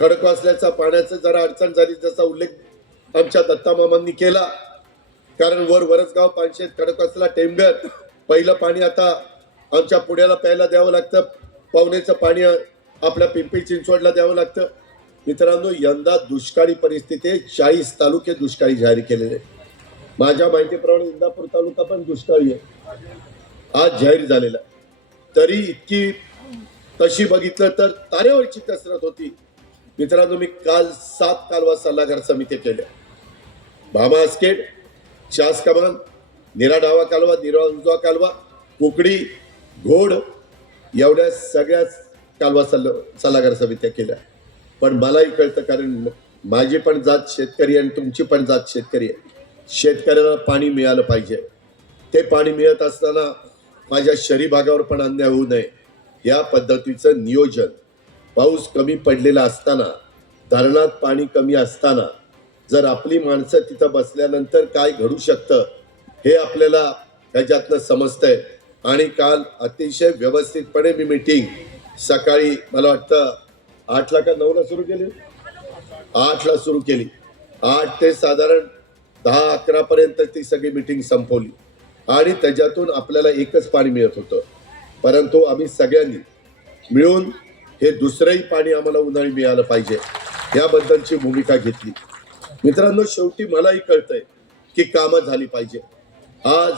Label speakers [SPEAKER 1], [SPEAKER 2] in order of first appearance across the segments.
[SPEAKER 1] खडकवासल्याचा पाण्याचा जरा अडचण झाली जसा उल्लेख आमच्या दत्तामामांनी केला. कारण वर वरसगाव पानशेत खडकवासला टेंबर पहिलं पाणी आता आमच्या पुण्याला प्यायला द्यावं लागतं. पावण्याचं पाणी आपल्या पिंपरी चिंचवडला द्यावं लागतं. मित्रांनो यंदा दुष्काळी परिस्थिती चाळीस तालुके दुष्काळी जाहीर केलेले माझ्या माहितीप्रमाणे इंदापूर तालुका पण दुष्काळी आहे. आज जाहीर झालेला तरी इतकी तशी बघितलं तर तारेवरची कसरत होती. मित्रांनो मी काल सात कालवा सल्लागार समिती केल्या. भामा आस्केड शास कमान निरा डावा कालवा निरा उजवा कालवा कुकडी घोड एवढ्या सगळ्याच कालवा सल्ल सल्लागार समित्या केल्या. पण मलाही कळतं कारण माझी पण जात शेतकरी आणि तुमची पण जात शेतकरी आहे. शेतकऱ्याला पाणी मिळालं पाहिजे. ते पाणी मिळत असताना माझ्या शहरी भागावर पण अन्याय होऊ नये या पद्धतीचं नियोजन पाऊस कमी पडलेला असताना धरणात पाणी कमी असताना जर आपली माणसं तिथं बसल्यानंतर काय घडू शकतं हे आपल्याला ह्याच्यातनं समजतंय. आणि काल अतिशय व्यवस्थितपणे मी मीटिंग सकाळी मला वाटतं आठला का नऊला सुरू केली? आठला सुरू केली. आठ ते साधारण दहा अकरा पर्यंत ती सगळी मिटिंग संपवली. आणि त्याच्यातून आपल्याला एकच पाणी मिळत होतं. परंतु आम्ही सगळ्यांनी मिळून हे दुसरंही पाणी आम्हाला उन्हाळी मिळालं पाहिजे याबद्दलची भूमिका घेतली. मित्रांनो शेवटी मलाही कळतंय की कामं झाली पाहिजे. आज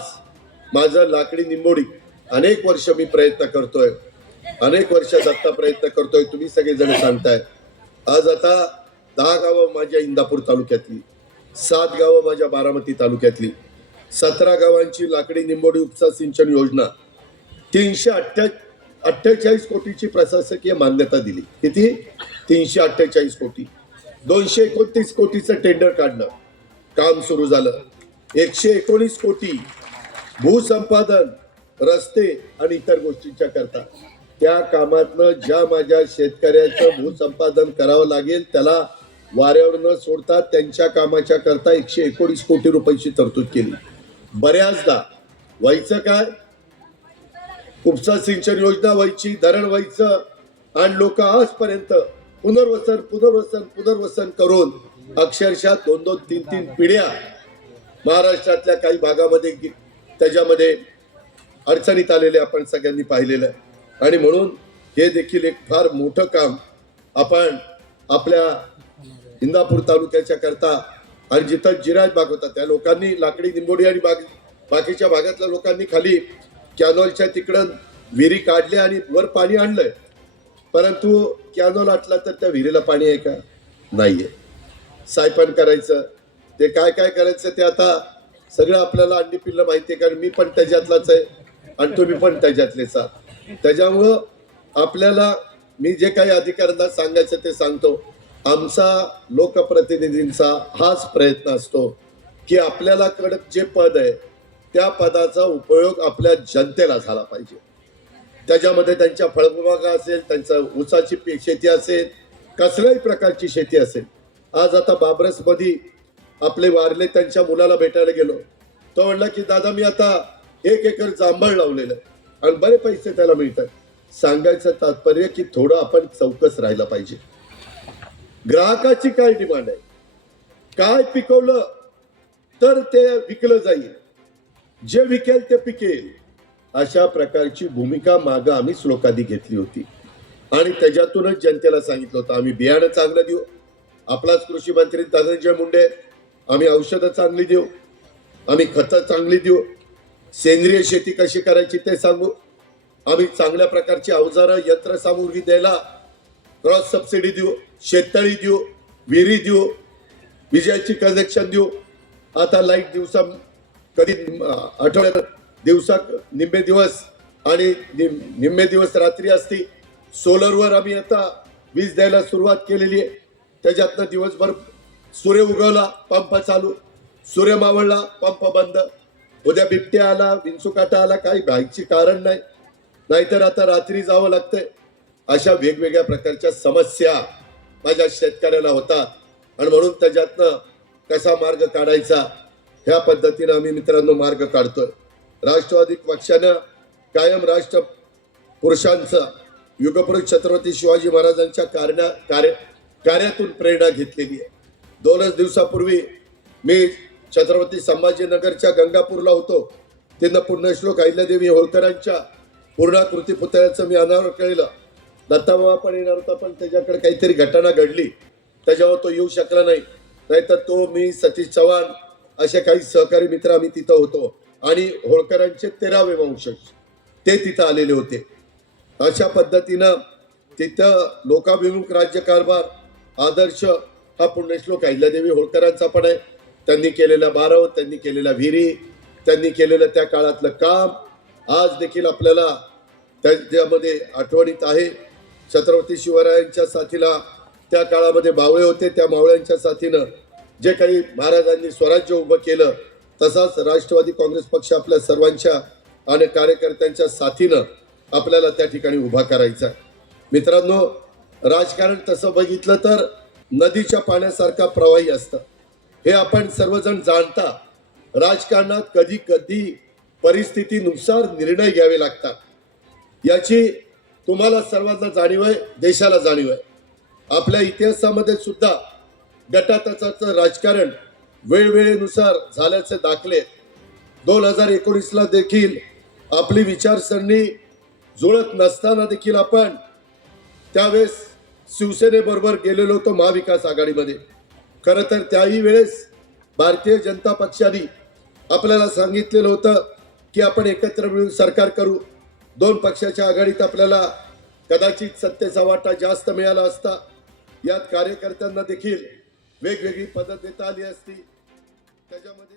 [SPEAKER 1] माझं लाकडी निंबोडी अनेक वर्ष मी प्रयत्न करतोय. अनेक वर्ष दत्ता प्रयत्न करतोय तुम्ही सगळेजण सांगताय. आज आता दहा गावं माझ्या इंदापूर तालुक्यातली. सात गावं माझ्या बारामती तालुक्यातली. सतरा गावांची लाकडी निंबोडी उपसा सिंचन योजना. तीनशे अठ्ठ्या अठ्ठेचाळीस कोटीची प्रशासकीय मान्यता दिली. किती? तीनशे अठ्ठेचाळीस कोटी. दोनशे एकोणतीस कोटीचं टेंडर काढणं काम सुरू झालं. एकशे एकोणीस कोटी भूसंपादन रस्ते आणि इतर गोष्टींच्या करता. त्या कामातनं ज्या माझ्या शेतकऱ्याचं भूसंपादन करावं लागेल त्याला वाऱ्यावर न सोडता त्यांच्या कामाच्या करता एकशे एकोणीस कोटी रुपयाची तरतूद केली. बऱ्याचदा व्हायचं काय? उपसा सिंचन योजना व्हायची धरण व्हायचं आणि लोक आजपर्यंत पुनर्वसन पुनर्वसन पुनर्वसन करून अक्षरशः दोन दोन तीन तीन पिढ्या महाराष्ट्रातल्या काही भागामध्ये त्याच्यामध्ये अडचणीत आलेले आपण सगळ्यांनी पाहिलेलं आहे. आणि म्हणून हे देखील एक फार मोठं काम आपण आपल्या इंदापूर तालुक्याच्या करता आणि जिथं जिराज बाग होता. त्या लोकांनी लाकडी निंबोडी आणि बाग बाकीच्या भागातल्या लोकांनी खाली कॅनॉलच्या तिकडं विहिरी काढल्या आणि वर पाणी आणलंय. परंतु कॅनॉल आटला तर त्या विहिरीला पाणी आहे का? नाहीये. सायपन करायचं. ते काय काय करायचं ते आता सगळं आपल्याला अंडी पिल्लं माहिती आहे कारण मी पण त्याच्यातलाच आहे आणि तुम्ही पण त्याच्यातलेच आहात. त्याच्यामुळं आपल्याला मी जे काही अधिकाऱ्यांना सांगायचं ते सांगतो. आमचा लोकप्रतिनिधींचा हाच प्रयत्न असतो की आपल्याला कडक जे पद आहे त्या पदाचा उपयोग आपल्या जनतेला झाला पाहिजे. त्याच्यामध्ये त्यांच्या फळबागा असेल त्यांचं ऊसाची पीक शेती असेल कसल्याही प्रकारची शेती असेल. आज आता बाबरसमध्ये आपले वारले त्यांच्या मुलाला भेटायला गेलो. तो म्हणला की दादा मी आता एक एकर जांभळ लावलेलं आहे आणि बरे पैसे त्याला मिळतात. सांगायचं तात्पर्य की थोडं आपण चौकस राहायला पाहिजे. ग्राहकाची काय डिमांड आहे? काय पिकवलं तर ते विकलं जाईल. जे विकेल ते पिकेल. अशा प्रकारची भूमिका मागं आम्ही लोकांनी घेतली होती. आणि त्याच्यातूनच जनतेला सांगितलं होतं आम्ही बियाणं चांगलं देऊ. आपलाच कृषी मंत्री धनंजय मुंडे. आम्ही औषधं चांगली देऊ. आम्ही खतं चांगली देऊ. सेंद्रिय शेती कशी करायची ते सांगू. आम्ही चांगल्या प्रकारची अवजारं यंत्रसामुग्री द्यायला क्रॉस सबसिडी देऊ शेततळी देऊ विहिरी देऊ विजयाची कनेक्शन देऊ. आता लाइट दिवसा कधी आठवड्यात दिवसा निम्मे दिवस आणि निम- निम्मे दिवस रात्री असती. सोलरवर आम्ही आता वीज द्यायला सुरुवात केलेली आहे. त्याच्यातनं दिवसभर सूर्य उगवला पंप चालू. सूर्य मावळला पंप बंद. उद्या बिबट्या आला विंचुकाटा आला काही भ्यायची कारण नाही. नाहीतर आता रात्री जावं लागतंय. अशा वेगवेगळ्या प्रकारच्या समस्या माझ्या शेतकऱ्याला होतात. आणि म्हणून त्याच्यातनं कसा मार्ग काढायचा ह्या पद्धतीनं आम्ही मित्रांनो मार्ग काढतोय. राष्ट्रवादी पक्षानं कायम राष्ट्र पुरुषांचं युगपुरुष छत्रपती शिवाजी महाराजांच्या कार्या कार्य कार्यातून प्रेरणा घेतलेली आहे. दोनच दिवसापूर्वी मी छत्रपती संभाजीनगरच्या गंगापूरला होतो. तिथं पुण्यश्लोक अहिल्यादेवी होळकरांच्या पूर्णाकृती पुतळ्याचं मी अनावरण केलं दत्ताबाबा पण येणार होता पण त्याच्याकडे काहीतरी घटना घडली. त्याच्यावर तो येऊ शकला नाही. नाहीतर तो मी सतीश चव्हाण असे काही सहकारी मित्र आम्ही तिथं होतो. आणि होळकरांचे तेरावे वंशज ते तिथं आलेले होते. अशा पद्धतीनं तिथं लोकाभिमुख राज्यकारभार आदर्श हा पुण्यश्लोक अहिल्यादेवी होळकरांचा पण आहे. त्यांनी केलेला बारव त्यांनी केलेला विहिरी त्यांनी केलेलं त्या काळातलं काम आज देखील आपल्याला त्याच्यामध्ये आठवणीत आहे. छत्रपती शिवरायांच्या साथीला त्या काळामध्ये मावळे होते. त्या मावळ्यांच्या साथीनं जे काही महाराजांनी स्वराज्य उभं केलं तसाच राष्ट्रवादी काँग्रेस पक्ष आपल्या सर्वांच्या आणि कार्यकर्त्यांच्या साथीनं आपल्याला त्या ठिकाणी उभा करायचा आहे. मित्रांनो राजकारण तसं बघितलं तर नदीच्या पाण्यासारखा प्रवाही असतं. हे आपण सर्वजण जाणता राजकारणात कधी कधी परिस्थितीनुसार निर्णय घ्यावे लागतात. याची तुम्हाला सर्वांना जाणीव आहे देशाला जाणीव आहे. आपल्या इतिहासामध्ये सुद्धा गटातचाचं राजकारण वेळवेळेनुसार झाल्याचे दाखले. दोन हजार एकोणीसला देखील आपली विचारसरणी जुळत नसताना देखील आपण त्यावेळेस शिवसेनेबरोबर गेलेलो होतो महाविकास आघाडीमध्ये. खरं तर त्याही वेळेस भारतीय जनता पक्षाने आपल्याला सांगितलेलं होतं की आपण एकत्र मिळून सरकार करू. दोन पक्षाच्या आघाडीत आपल्याला कदाचित सत्तेचा वाटा जास्त मिळाला असता यात कार्यकर्त्यांना देखील वेगवेगळी पद्धत देता आली असती. त्याच्यामध्ये